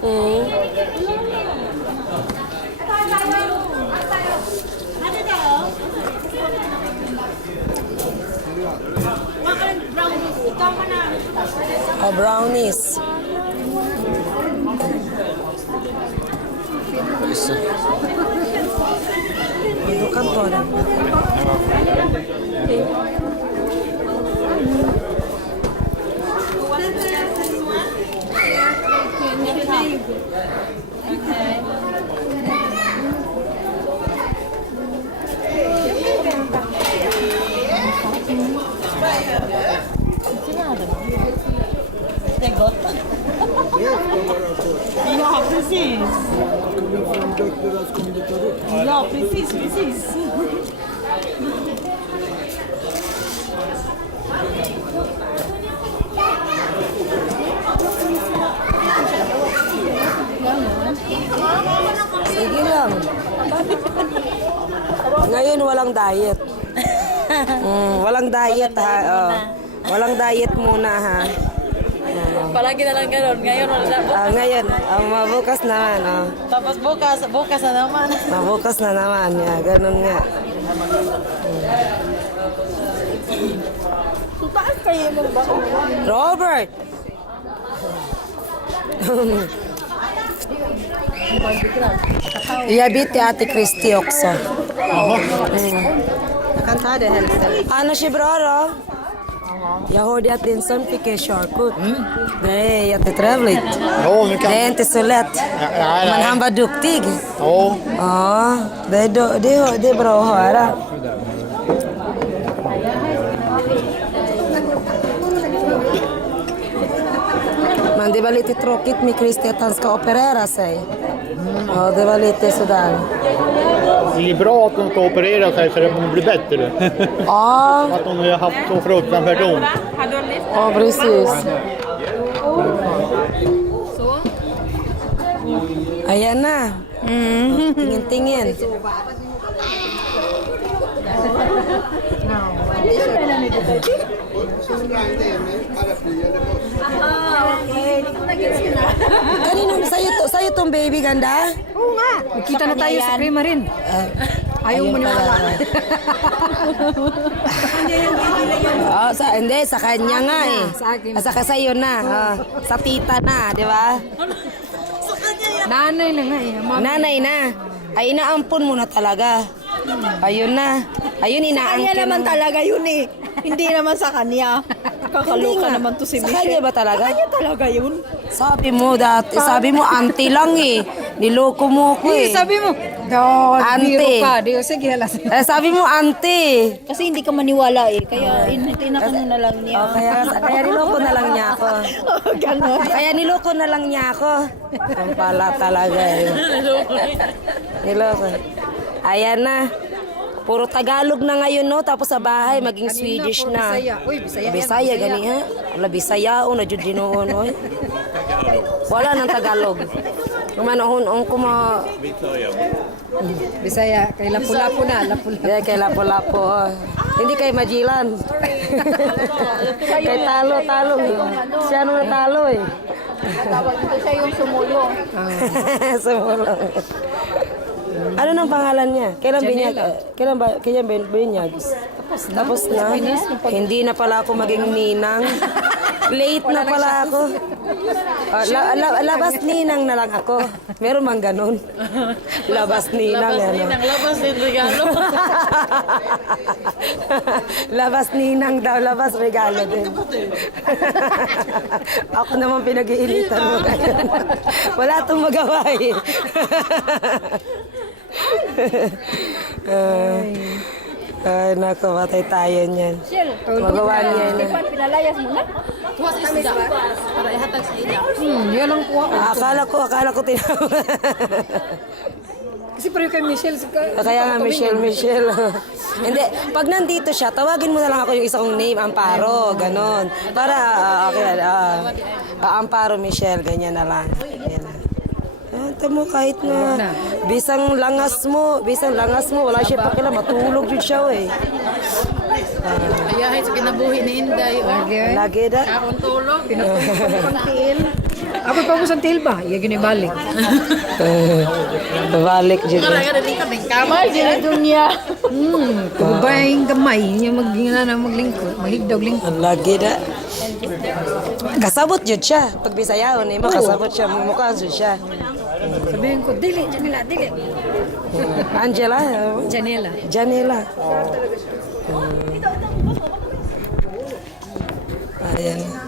Oh, brownies. Ito kanton. Ja, precis. Ja, precis, precis. Sige lang. Ngayon walang diet. Walang diet ha. Oh. Walang diet muna ha. Palagi na lang ganun. Ngayon wala na. Ngayon, mabukas naman. Oh. Tapos bukas na naman. Mabukas na naman. Yeah, ganun nga. Taas kayo mo ba? Robert! Jag vet att Kristi också. Jag kan ta det helst. Annars är bra då. Jag hörde att din son fick körkort. Det är jättetrevligt. Jo, nu kan... Det är inte så lätt. Men han var duktig. Jo. Ja, det är bra att höra. Men det var lite tråkigt med Kristi att han ska operera sig. Ja, det var lite sådär. Det är bra att hon ska operera sig så att hon blir bättre. Ja, Att hon har haft så fruktansvärt ont. ja precis. Ayan na. Tingin-tingin. Kanino sa'yo tong baby ganda? Oo nga. Nakita na tayo sa Prima rin. Ayaw mo niwala. Hindi, sa kanya nga eh. Sa akin. Saka sa'yo na. Sa tita na, di ba? Nanay na nga eh. Nanay na. Ay, inaampon mo na talaga. Ayun na. Ayun, inaangkin. Kanya naman talaga yun eh. Hindi naman sa kanya. Kakaloka naman to si Sa Michelle. kanya ba talaga? Kanya talaga yun. Sabi mo dati, sabi mo auntie lang eh. Niloko mo ko eh. Sabi mo, Ante. biro ka. Di, sige, halas. Sabi mo auntie. Kasi hindi ka maniwala eh. Kaya tinakano na lang niya. Kaya niloko na lang niya ako. Ganon. Kaya niloko na lang niya ako. Ang pala talaga eh. Niloko. Ayan na. Puro Tagalog na ngayon no, tapos sa bahay maging Swedish na. Bisaya. Uy, Bisaya. Bisaya gani ha. Wala Bisaya o na jud dinoon oy. Wala nang Tagalog. Kumanahon kuma Bisaya. Kay lapu-lapu na. Lapu-lapu. kay lapo-lapo. Oh. Hindi kay Majilan. Kay talo. Siya nung talo eh. Tawag ito siya yung sumulong. Sumulong. Ano nang pangalan niya? Kailan binyag? Tapos na. Hindi na pala ako maging ninang. Late na pala ako. Labas ninang na lang ako. Meron mang ganun. Labas ninang. Labas din regalo. Labas ninang daw, labas regalo din. Ako naman pinag-iinitan mo. Wala itong magawa eh. Ay, naku, matay tayo niyan. Magawa niya yan. Pinalayas mo na? Tuwas isda. Para ihatag sa ila. Yan ang kuha. Akala ko tinawag. Kasi pareho kay Michelle. Kaya nga, Michelle. Hindi, pag nandito siya, tawagin mo na lang ako yung isa kong name, Amparo, ganon. Para, Amparo Michelle, ganyan na lang. Ganyan na. Tamo kahit na bisang langas mo, wala siya pakila, matulog yun siya eh. Ayahay sa kinabuhi ni Inday. Lagi da. Akong tulog. Pinapagpagpagpiin. Ako pa mo sa tilba, iya ginibalik. Balik dyan. Kamay, dunya. Kubayang gamay, niya maglingkod, maghigdaw-lingkod. Ang lagi na. Kasabot yun siya. Pag Bisayaon, mo kasabot siya. Mumukha yun siya. Sabihin ko, dili, Janela, dili. Angela. Janela. Janela. Ayan.